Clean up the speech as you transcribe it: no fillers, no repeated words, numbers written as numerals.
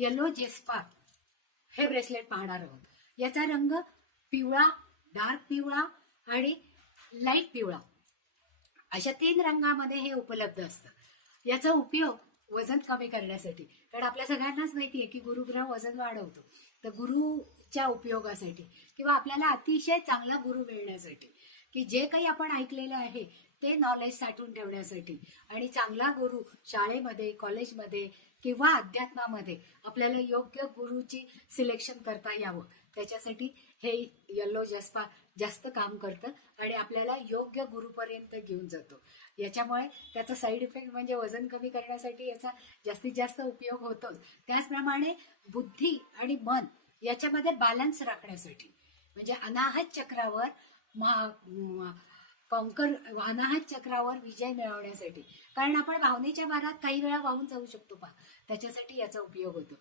Yellow जेस्पा हे bracelet पाहणार आहोत. याचा रंग पिवळा, डार्क पिवळा आणि लाईट पिवळा अशा 3 रंगामध्ये हे उपलब्ध असतं. याचा उपयोग वजन कमी करण्यासाठी, कारण आपल्या सगळ्यांनाच माहितीये की गुरुग्रह वजन वाढवतो. तर गुरुच्या उपयोगासाठी किंवा आपल्याला अतिशय चांगला गुरु मिळण्यासाठी, की जे काही आपण ऐकलेलं आहे ते नॉलेज साठवून ठेवण्यासाठी आणि चांगला गुरु शाळेमध्ये, कॉलेजमध्ये किंवा अध्यात्मामध्ये आपल्याला योग्य गुरुची सिलेक्शन करता यावं, त्याच्यासाठी हे येलो जेस्पा जास्त काम करतं आणि आपल्याला योग्य गुरुपर्यंत घेऊन जातो. याच्यामुळे त्याचा साईड इफेक्ट म्हणजे वजन कमी करण्यासाठी याचा जास्तीत जास्त उपयोग होतोच. त्याचप्रमाणे बुद्धी आणि मन याच्यामध्ये बॅलन्स राखण्यासाठी, म्हणजे अनाहत चक्रावर अनाहत चक्रावर विजय मिळवण्यासाठी, कारण आपण भावनेच्या भारात काही वेळा वाहून जाऊ शकतो त्याच्यासाठी याचा उपयोग होतो.